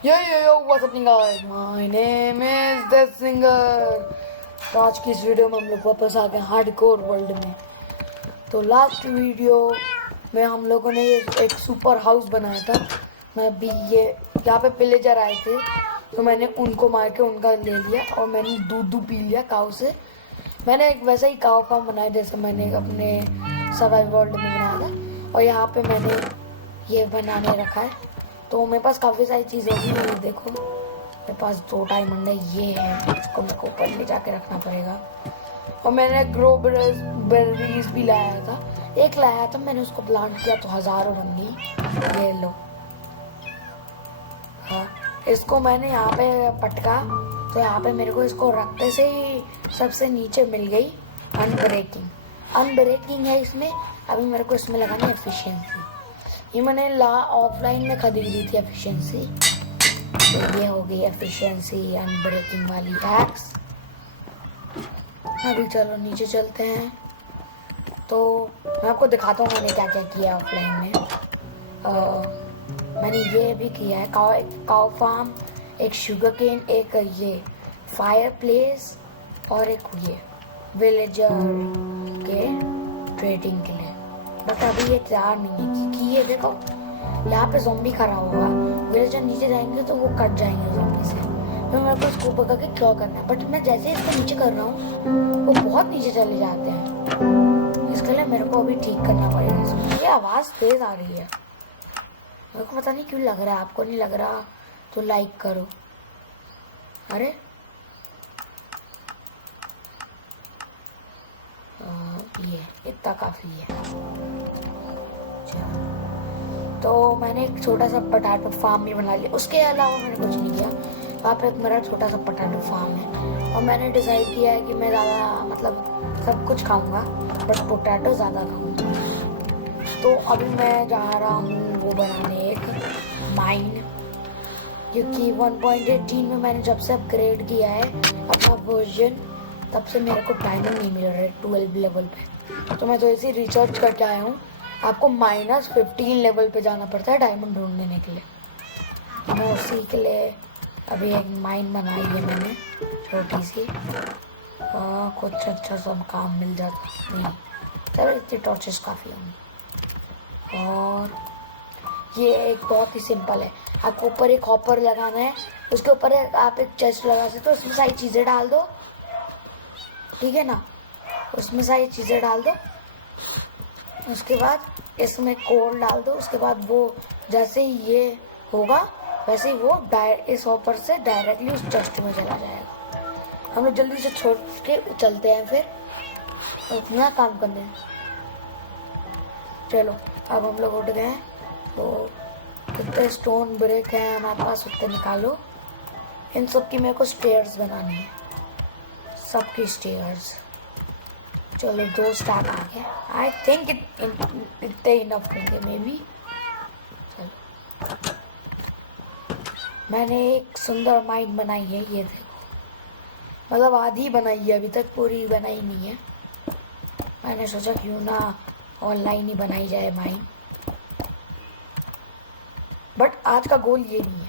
Yo, what's happening guys? My name is The Singer। तो आज की इस वीडियो में हम लोग वापस आ गए हार्डकोर वर्ल्ड में। तो लास्ट वीडियो में हम लोगों ने ये एक सुपर हाउस बनाया था। मैं भी ये यहाँ पे पिलेजर आए थे तो मैंने उनको मार के उनका ले लिया और मैंने दूध पी लिया काऊ से। मैंने एक वैसा ही काऊ फार्म बनाया जैसे मैंने अपने सर्वाइवल वर्ल्ड में बनाया था। और यहाँ पे मैंने ये बनाने रखा है। तो मेरे पास काफ़ी सारी चीज़ें होगी। ये देखो मेरे पास 2 डायमंड है, ये है, इसको मेरे को ऊपर ले जाके रखना पड़ेगा। और मैंने ग्रो बेरीज भी लाया था, एक लाया था मैंने, उसको प्लांट किया तो हज़ारों बन गई। ये लो, हाँ, इसको मैंने यहाँ पे पटका तो यहाँ पे मेरे को इसको रखते से ही सबसे नीचे मिल गई अनब्रेकिंग है इसमें। अभी मेरे को इसमें लगानी है एफिशिएंसी। ये मैंने ऑफलाइन में खरीदी थी एफिशिएंसी, तो ये हो गई एफिशिएंसी अनब्रेकिंग वाली एक्स। अभी चलो नीचे चलते हैं। तो मैं आपको दिखाता हूँ मैंने क्या क्या किया ऑफलाइन में। मैंने ये भी किया है, काऊ फार्म, एक शुगर केन, एक ये फायर प्लेस और एक ये विलेजर के ट्रेडिंग के लिए। बट अभी ये तैयार नहीं है क्योंकि ये देखो यहाँ पे ज़ॉम्बी खड़ा होगा, विलेजर नीचे जाएंगे तो वो कट जाएंगे ज़ॉम्बी से। फिर मेरे को इसको पकड़ के क्यों करना है, बट मैं जैसे इसको नीचे कर रहा हूँ वो बहुत नीचे चले जाते हैं। इसके लिए मेरे को अभी ठीक करना पड़ेगा। ये आवाज़ तेज़ आ रही है, मेरे को पता नहीं क्यों लग रहा है। आपको नहीं लग रहा तो लाइक करो। अरे ये इतना काफ़ी है। तो मैंने एक छोटा सा पोटैटो फार्म भी बना लिया, उसके अलावा मैंने कुछ नहीं किया। वहाँ पे मेरा छोटा सा पोटैटो फार्म है और मैंने डिसाइड किया है कि मैं ज़्यादा मतलब सब कुछ खाऊंगा बट पोटैटो ज़्यादा खाऊंगा। तो अभी मैं जा रहा हूँ वो बनाने एक माइन, क्योंकि 1.18 में मैंने जब से अपग्रेड किया है अपना वर्जन तब से मेरे को डायमंड नहीं मिल रहा है 12 लेवल पे। तो मैं तो ऐसे रिसर्च करके आया हूँ, आपको -15 लेवल पे जाना पड़ता है डायमंड ढूंढने के लिए। तो मैं उसी के लिए अभी एक माइन बनाई है मैंने छोटी सी। कुछ अच्छा सा काम मिल जाता नहीं, चलो इतनी टॉर्चेस काफ़ी होंगी। और ये एक बहुत ही सिंपल है, आपको ऊपर एक हॉपर लगाना है, उसके ऊपर आप एक चेस्ट लगा सकते हो, उसमें सारी चीज़ें डाल दो, ठीक है ना, उसमें सारी चीज़ें डाल दो। उसके बाद इसमें कोल डाल दो। उसके बाद वो जैसे ही ये होगा वैसे ही वो इस हॉपर से डायरेक्टली उस चेस्ट में चला जाएगा। हम लोग जल्दी से छोड़ के चलते हैं फिर अपना काम करने। चलो अब हम लोग उठ गए हैं, तो कितने स्टोन ब्रेक हैं हमारे पास उतने निकालो। इन सब की मेरे को स्टेयर्स बनानी है, सबकी स्टेयर्स। चलो 2 स्टार्ट आ गए, आई थिंक इतने इनफ होंगे मे बी। चलो मैंने एक सुंदर माइन बनाई है, ये देखो, मतलब आधी बनाई है, अभी तक पूरी बनाई नहीं है। मैंने सोचा क्यों ना ऑनलाइन ही बनाई जाए माइन, बट आज का गोल ये नहीं है।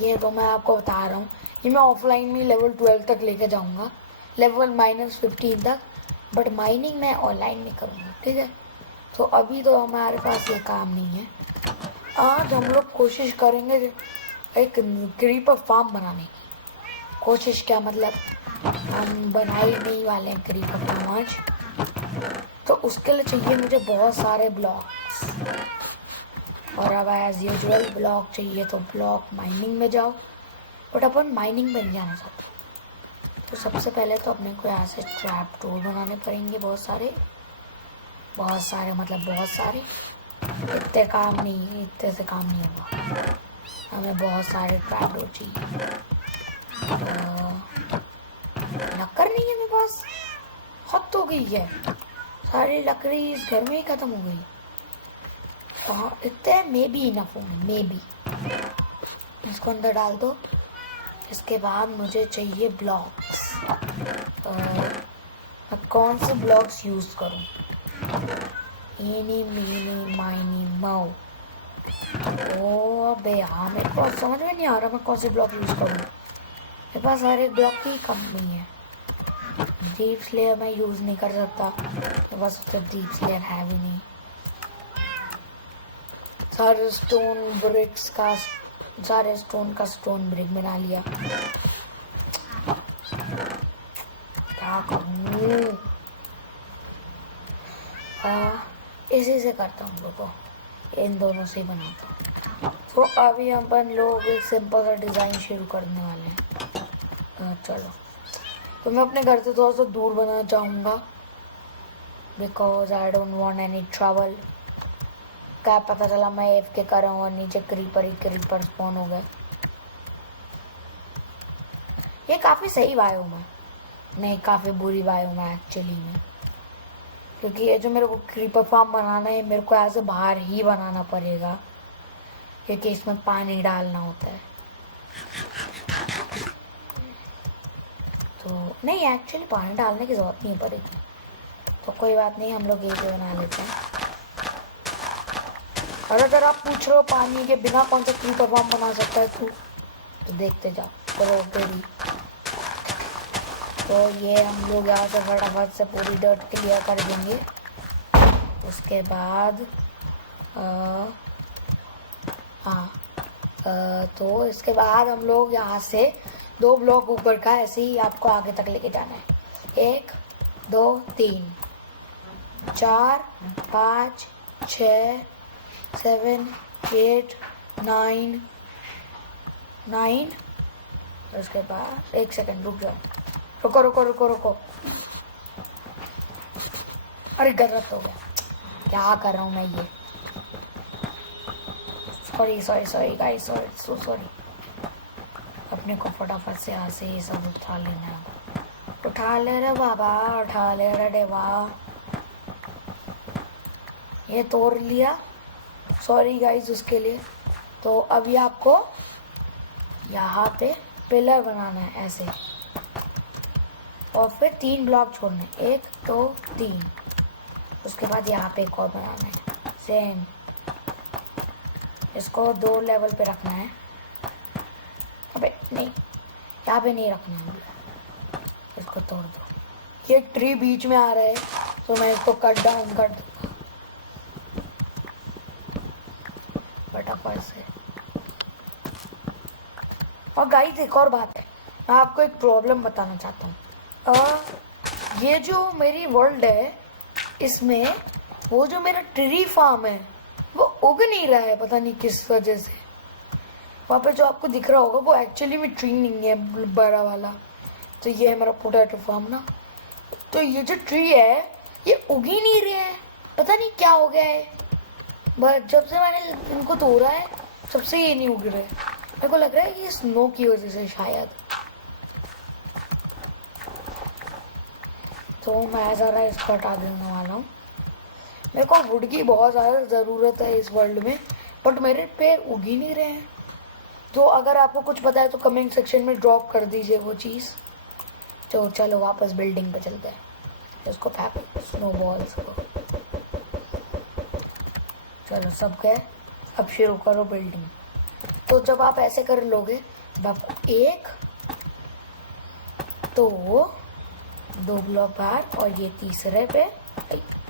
ये तो मैं आपको बता रहा हूँ, ये मैं ऑफलाइन में लेवल 12 तक लेके जाऊँगा, लेवल -15 तक, बट माइनिंग मैं ऑनलाइन में करूँगा, ठीक है। तो अभी तो हमारे पास ये काम नहीं है। आज हम लोग कोशिश करेंगे एक क्रीपर फार्म बनाने की। कोशिश क्या मतलब, हम बनाई नहीं वाले हैं क्रीपर फार्म आज। तो उसके लिए चाहिए मुझे बहुत सारे ब्लॉक्स, और अब एज यूजुअल ब्लॉक चाहिए तो ब्लॉक माइनिंग में जाओ, बट अपन माइनिंग में नहीं जाना चाहते। तो सबसे पहले तो अपने को यहाँ से ट्रैप डोर बनाने पड़ेंगे, बहुत सारे मतलब बहुत सारे। इतने काम नहीं, इतने से काम नहीं होगा, हमें बहुत सारे ट्रैप डोर चाहिए। लकड़ नहीं है मेरे पास, हद हो गई है, सारी लकड़ी इस घर में ही ख़त्म हो गई। हाँ इतने मे बी इनफ होंगे, मे बी। इसको अंदर डाल दो। इसके बाद मुझे चाहिए ब्लॉक्स, मैं कौन से ब्लॉक्स यूज़ करूँ? एनी मीनी माइनी माउ, ओ अबे यार, मेरे को समझ में नहीं आ रहा मैं कौन से ब्लॉक यूज़ करूँ। मेरे पास हर एक ब्लॉक की कमी है। डीप स्लेयर मैं यूज़ नहीं कर सकता, मेरे पास उसका डीप स्लेयर है भी नहीं। सारे स्टोन का स्टोन ब्रिक बना लिया। क्या करूँ? इसी से करता हूँ लोगों, इन दोनों से ही बनाता हूँ। तो अभी अपन लोग एक सिंपल सा डिज़ाइन शुरू करने वाले हैं। चलो, तो मैं अपने घर से थोड़ा सा दूर बनाना चाहूँगा, because I don't want any trouble. क्या पता चला मैं AFK कर रहा हूँ और नीचे क्रीपर स्पॉन हो गए। ये काफ़ी सही बायोम है, नहीं काफ़ी बुरी बायोम है एक्चुअली में, क्योंकि ये जो मेरे को क्रीपर फार्म बनाना है मेरे को ऐसे बाहर ही बनाना पड़ेगा, क्योंकि इसमें पानी डालना होता है। तो नहीं, एक्चुअली पानी डालने की ज़रूरत नहीं पड़ेगी, तो कोई बात नहीं, हम लोग ये भी बना लेते हैं। और अगर आप पूछ रहे हो पानी के बिना कौन सा क्रीपर फार्म बना सकता है तो देखते जाओ, करो तेरी। तो ये हम लोग यहाँ से फटाफट से पूरी डर्ट क्लियर कर देंगे। उसके बाद तो इसके बाद हम लोग यहाँ से 2 ब्लॉक ऊपर का ऐसे ही आपको आगे तक लेके जाना है। 1 2 3 4 5 6 7 8 9 9। उसके बाद 1 सेकंड रुक जाओ, रुको। अरे गलत हो गया, क्या कर रहा हूँ मैं ये। Sorry guys, sorry. अपने को फटाफट से यहाँ से ये सब उठा लेना है। उठा ले रे बाबा, उठा ले रे देवा। ये तोड़ लिया, सॉरी गाइस उसके लिए। तो अभी आपको यहाँ पे पिलर बनाना है ऐसे, और फिर 3 ब्लॉक छोड़ने, 1 2 3। उसके बाद यहाँ पे एक और बनाना है सेम, इसको 2 लेवल पे रखना है। अबे नहीं, यहाँ पे नहीं रखना है, इसको तोड़ दो। ये ट्री बीच में आ रहा है तो मैं इसको कट डाउन कर दूँगा फटाफट से। और गाइस एक और बात है, मैं आपको एक प्रॉब्लम बताना चाहता हूँ। ये जो मेरी वर्ल्ड है, इसमें वो जो मेरा ट्री फार्म है वो उग नहीं रहा है, पता नहीं किस वजह से। वहाँ पे जो आपको दिख रहा होगा वो एक्चुअली में ट्री नहीं है, बड़ा वाला। तो ये है मेरा पोटैटो फार्म ना, तो ये जो ट्री है ये उग ही नहीं रहे हैं, पता नहीं क्या हो गया है। बट जब से मैंने इनको तोड़ा है तब से ये नहीं उग रहे। मेरे को लग रहा है ये स्नो की वजह से शायद। तो मैं ज़रा इसको हटा देने वाला हूँ। मेरे को वुड की बहुत ज़्यादा ज़रूरत है इस वर्ल्ड में, बट मेरे पेड़ उग ही नहीं रहे हैं। तो अगर आपको कुछ पता है तो कमेंट सेक्शन में ड्रॉप कर दीजिए वो चीज़। तो चलो वापस बिल्डिंग पे चलते हैं, इसको फेंको स्नोबॉल्स को। चलो सब गए, अब शुरू करो बिल्डिंग। तो जब आप ऐसे कर लोगे तब आपको 1 तो 2 ब्लॉक बाहर, और ये तीसरे पे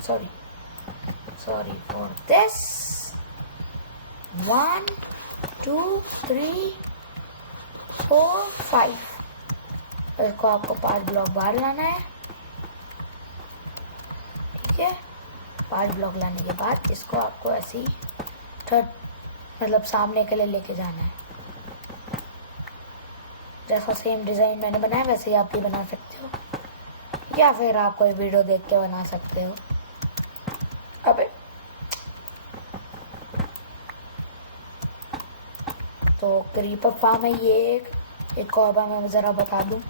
सॉरी फॉर दिस 1 2 3 4 5। इसको आपको 5 ब्लॉक बाहर लाना है, ठीक है। 5 ब्लॉक लाने के बाद इसको आपको ऐसे ही मतलब सामने के लिए लेके जाना है। जैसा सेम डिज़ाइन मैंने बनाया वैसे ही आप भी बना सकते हो, या फिर आप कोई वीडियो देख के बना सकते हो। अबे तो क्रीपर फार्म है ये। एक और बार मैं ज़रा बता दूं,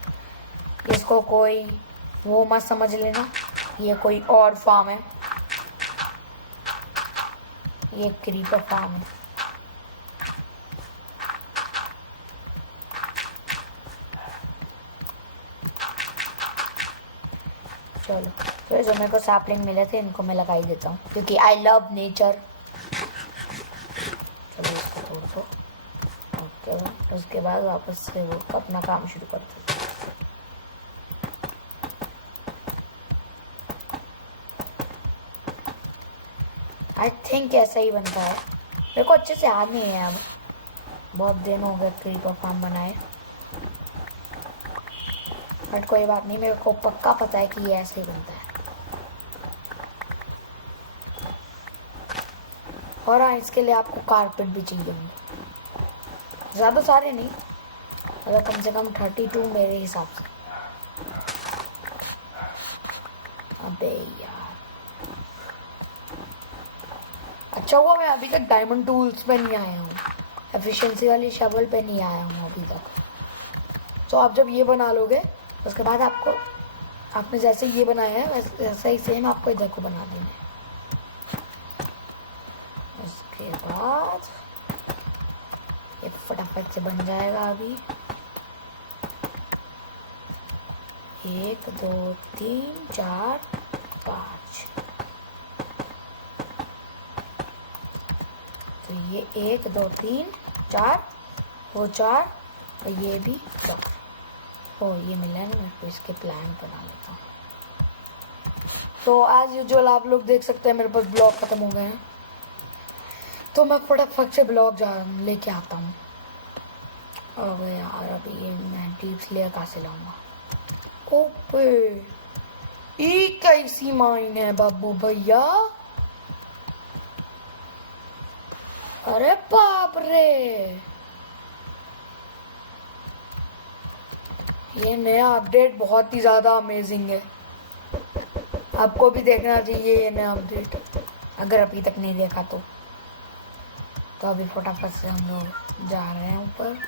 इसको कोई वो मत समझ लेना, ये कोई और फार्म है, ये क्रीपर फार्म है। चलो, तो जो मेरे को सैपलिंग मिले थे इनको मैं लगा ही देता हूँ, क्योंकि आई लव नेचर। चलो इसको उसके बाद वापस से वो अपना काम शुरू करते हैं। आई थिंक ऐसा ही बनता है, मेरे को अच्छे से याद नहीं है, अब बहुत दिन हो गए क्रीपर फार्म बनाए, बट कोई बात नहीं, मेरे को पक्का पता है कि ये ऐसे ही बनता है। और हाँ, इसके लिए आपको कारपेट भी चाहिए होंगे, ज़्यादा सारे नहीं, मतलब कम से कम 32 मेरे हिसाब से। अबे यार, अच्छा हुआ मैं अभी तक डायमंड टूल्स पे नहीं आया हूँ, एफिशिएंसी वाली शवल पे नहीं आया हूँ अभी तक। तो आप जब ये बना लोगे उसके बाद आपने जैसे ये बनाया है वैसे ही सेम आपको इधर को बना देना है। उसके बाद ये फटाफट से बन जाएगा। अभी 1 2 3 4 5, तो ये 1 2 3 4, वो 4 और ये भी 4। ओ ये मिला है ना मेरे को, इसके प्लान बना लेता हूँ। तो एज यूजुअल आप लोग देख सकते हैं मेरे पास ब्लॉक ख़त्म हो गए हैं, तो मैं फटाफट से ब्लॉक लेके आता हूँ। अबे यार अभी ये मैं डीप स्लेयर कहाँ से लाऊंगा? ओपे ये कैसी माइन है बाबू भैया, अरे बाप रे, ये नया अपडेट बहुत ही ज़्यादा अमेजिंग है, आपको भी देखना चाहिए ये नया अपडेट, अगर अभी तक नहीं देखा तो अभी फटाफट से हम लोग जा रहे हैं ऊपर।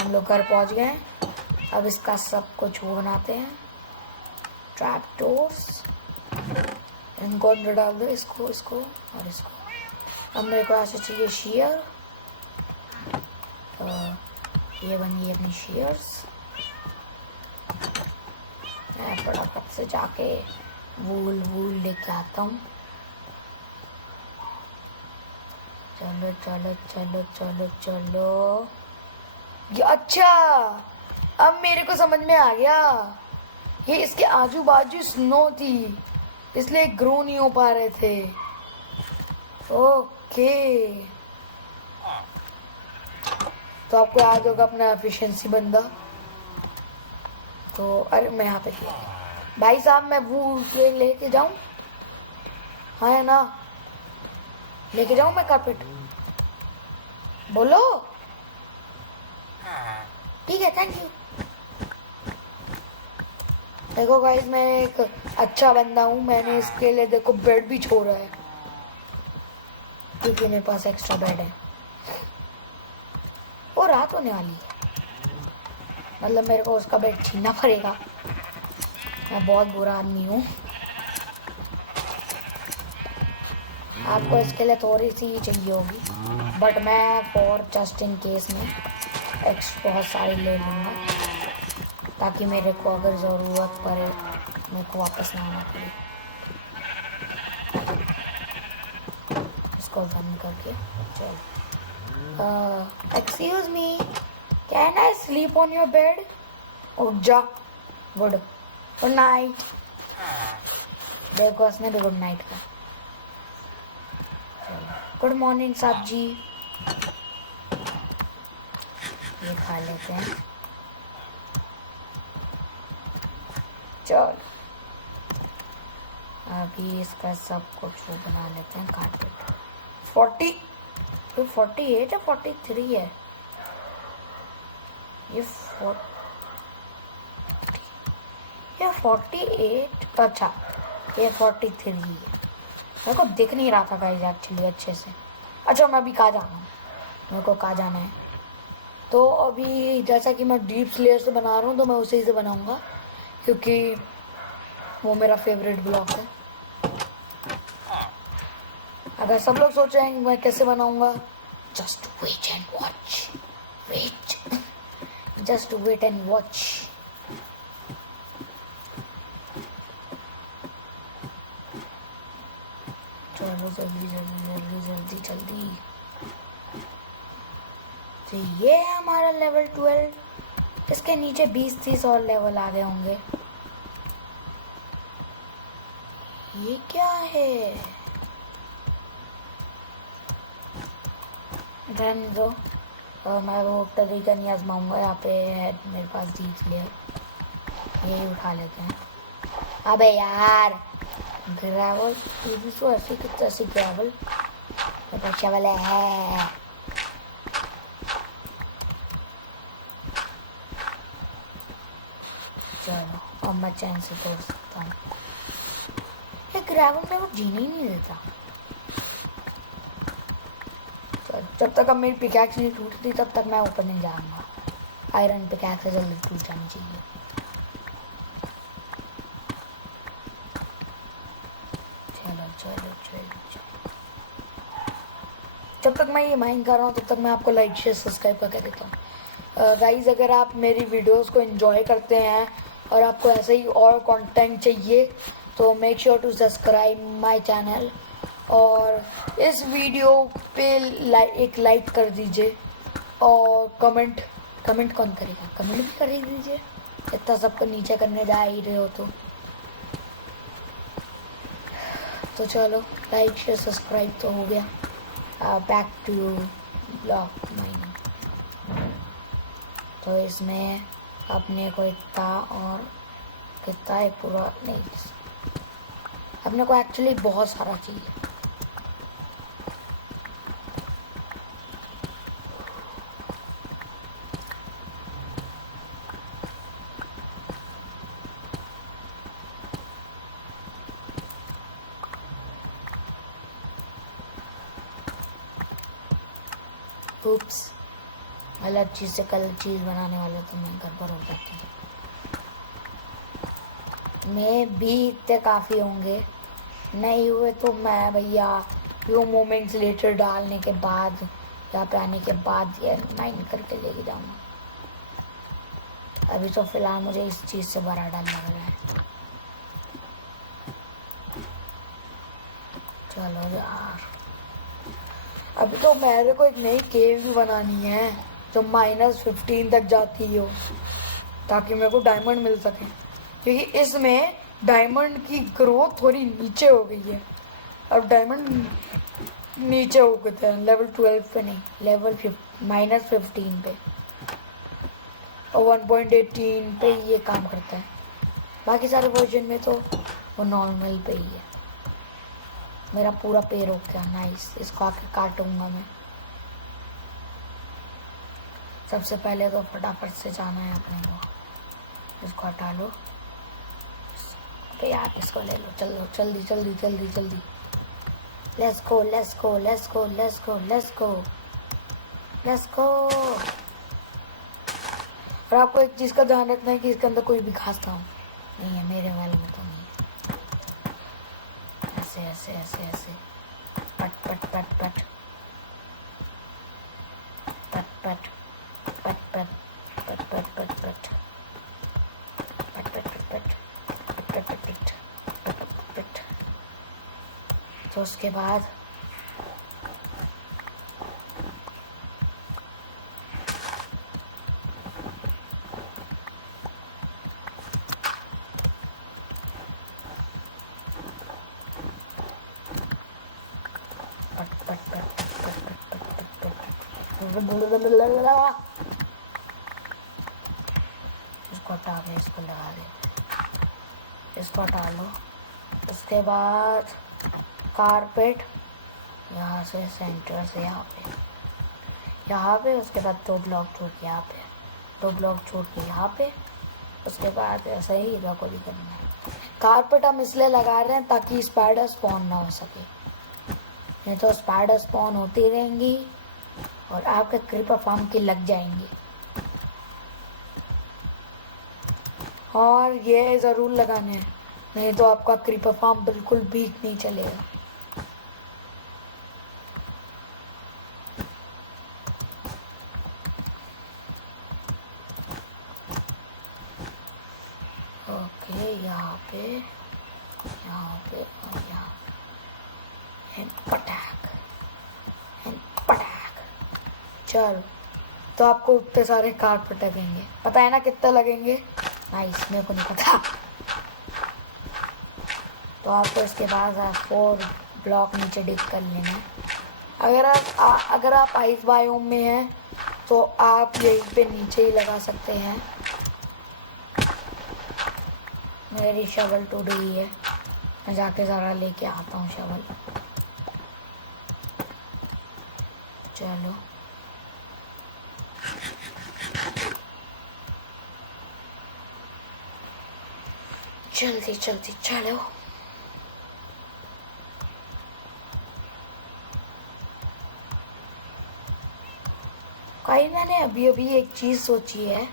हम लोग घर पहुंच गए, अब इसका सब कुछ वो बनाते हैं, ट्रैप डोर्स, इनको अंदर डाल दो, इसको और इसको। अब मेरे को ऐसे चाहिए शेयर, तो ये बनी अपनी शेयर्स। मैं फटाफट से जाके वूल लेके आता हूँ। चलो चलो चलो चलो चलो, ये अच्छा, अब मेरे को समझ में आ गया, ये इसके आजू बाजू स्नो थी इसलिए ग्रो नहीं हो पा रहे थे। ओके, तो आपको याद होगा अपना एफिशिएंसी बंदा, तो अरे मैं यहाँ पे भाई साहब, मैं वो लेके जाऊँ? हाँ है ना, लेके जाऊँ मैं कारपेट? बोलो। ठीक है, थैंक यू। देखो गाइस, मैं एक अच्छा बंदा हूँ, मैंने इसके लिए देखो बेड भी छोड़ा है, क्योंकि मेरे पास एक्स्ट्रा बेड है। वो रात होने वाली है, मतलब मेरे को उसका बेड छीनना पड़ेगा, मैं बहुत बुरा आदमी हूँ। आपको इसके लिए थोड़ी सी चाहिए होगी, बट मैं फॉर जस्ट इन केस में बहुत सारी ले लूँगा, ताकि मेरे को अगर ज़रूरत पड़े मेरे को वापस ना आना पड़े। इसको बंद करके चलो। Excuse me, can I sleep on your bed? उठ जा, गुड नाइट। देखो उसने भी गुड नाइट का। गुड मॉर्निंग साहब जी, ये खा लेते हैं। चल अभी इसका सब कुछ वो बना लेते हैं, कारपेट। 48 है, 43 है ये 48, अच्छा ये 43 है। मेरे को दिख नहीं रहा था गाइस एक्चुअली अच्छे से। अच्छा मैं अभी कहाँ जाना हूँ, मेरे को कहाँ जाना है? तो अभी जैसा कि मैं डीप स्लेयर से बना रहा हूँ, तो मैं उसी से बनाऊँगा, क्योंकि वो मेरा फेवरेट ब्लॉक है। अगर सब लोग सोच रहे हैं मैं कैसे बनाऊँगा, just wait and watch, just wait and watch. चलो जल्दी जल्दी जल्दी जल्दी जल्दी। तो ये है हमारा लेवल 12। इसके नीचे 20-30 और लेवल आ गए होंगे। ये क्या है? रहने दो, मैं वो तरीका नहीं आजमाऊंगा। यहाँ पे है मेरे पास जीत लिया, यही उठा लेते हैं। अबे यार ग्रेवल, तो ऐसी कितनी ऐसी ग्रेवल शवल है। चलो अब मैं चैन से तोड़ सकता हूँ। ये ग्रेवल में वो जीने ही नहीं देता। चलो जब तक अब मेरी पिकैक्स नहीं टूटती तब तक मैं ऊपर नहीं जाऊंगा। आयरन पिकैक्स से जल्दी टूट जानी चाहिए। जब तक मैं ये माइंड कर रहा हूँ तब तक मैं आपको लाइक शेयर सब्सक्राइब करके देता हूँ। गाइज अगर आप मेरी वीडियोस को एंजॉय करते हैं और आपको ऐसे ही और कंटेंट चाहिए तो make sure to subscribe my channel और इस वीडियो पे एक लाइक कर दीजिए और कमेंट कौन करेगा? कमेंट भी कर ही दीजिए, इतना सबको नीचे करने जा ही रहे हो तो चलो लाइक शेयर सब्सक्राइब तो हो गया। Back to block mining. तो इसमें अपने को इतना और कितना है पूरा नहीं, अपने को एक्चुअली बहुत सारा चाहिए। उप्स, गलत चीज़ से गलत चीज़ बनाने वाले तो मैं गड़बड़ हो जाती है। मैं भी इतने काफ़ी होंगे, नहीं हुए तो मैं भैया फ्यू मोमेंट्स लेटर डालने के बाद यहाँ पे आने के बाद ये माइन करके लेके जाऊँगा। अभी तो फिलहाल मुझे इस चीज़ से बड़ा डर लग रहा है। चलो यार, अभी तो मेरे को एक नई केव भी बनानी है जो -15 तक जाती हो ताकि मेरे को डायमंड मिल सके, क्योंकि इसमें डायमंड की ग्रोथ थोड़ी नीचे हो गई है। अब डायमंड नीचे हो गए थे लेवल 12 पे नहीं, लेवल -15 पे और 1.18 पे ये काम करता है। बाकी सारे वर्जन में तो वो नॉर्मल पे ही है। मेरा पूरा पैर हो गया, नाइस। इसको आके काटूंगा मैं। सबसे पहले तो फटाफट से जाना है अपने को। इसको हटा लो। अबे यार इसको ले लो, चलो जल्दी जल्दी जल्दी जल्दी। Let's go let's go let's go let's go let's go let's go. और आपको एक चीज़ का ध्यान रखना है कि इसके अंदर कोई भी घास ना हो। नहीं है मेरे वाले में तो नहीं। ऐसे ऐसे ऐसे ऐसे पट पट पट पट पट पट पट पट पट पट पट पट पट पट पट पट पट। तो उसके बाद इसको हटा के इसको लगा दे। इसको हटा लो। उसके बाद कारपेट यहाँ से सेंटर से यहाँ पे उसके बाद 2 ब्लॉक छोड़ के यहाँ पे, 2 ब्लॉक छोड़ के यहाँ पे। उसके बाद ऐसे ही इधर को भी करना है। कारपेट हम इसलिए लगा रहे हैं ताकि स्पाइडर स्पॉन ना हो सके, नहीं तो स्पाइडर स्पॉन होती रहेंगी और आपके क्रीपर फार्म की लग जाएंगी। और ये ज़रूर लगाने हैं, नहीं तो आपका क्रीपर फार्म बिल्कुल भी नहीं चलेगा। ओके, यहाँ पे और यहाँ पटाक। चल तो आपको उतने सारे कारपेट लगेंगे। पता है ना कितने लगेंगे? नाइस, मेरे को नहीं पता। तो आपको इसके बाद 4 ब्लॉक नीचे डिग कर लेना है। अगर आप आइस बायोम में हैं तो आप यहीं पे नीचे ही लगा सकते हैं। मेरी शवल टूट गई है, मैं जाके ज़रा लेके आता हूँ शवल। चलो जल्दी जल्दी चलो। भाई मैंने अभी अभी एक चीज़ सोची है,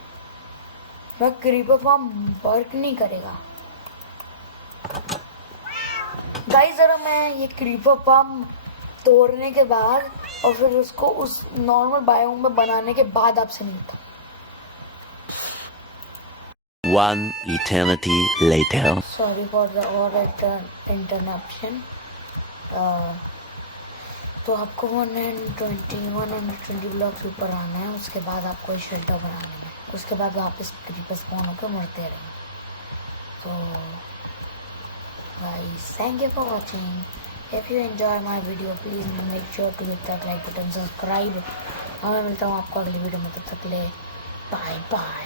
मैं क्रीपर फार्म वर्क नहीं करेगा गाइस। ज़रा मैं ये क्रीपर फार्म तोड़ने के बाद और फिर उसको उस नॉर्मल बायोम में बनाने के बाद आपसे मिलता। One eternity later. Sorry for the और इंटरप्शन। तो आपको 120 ब्लॉक्स ऊपर आना है, उसके बाद आपको शेल्टर बनाना है, उसके बाद वापस क्रीपर स्पॉन होकर मरते रहेंगे। तो guys, thank you for watching. If you enjoy my video, please make sure to hit that like button, subscribe. और मैं मिलता हूँ आपको अगली वीडियो में, तब तक ले बाय बाय।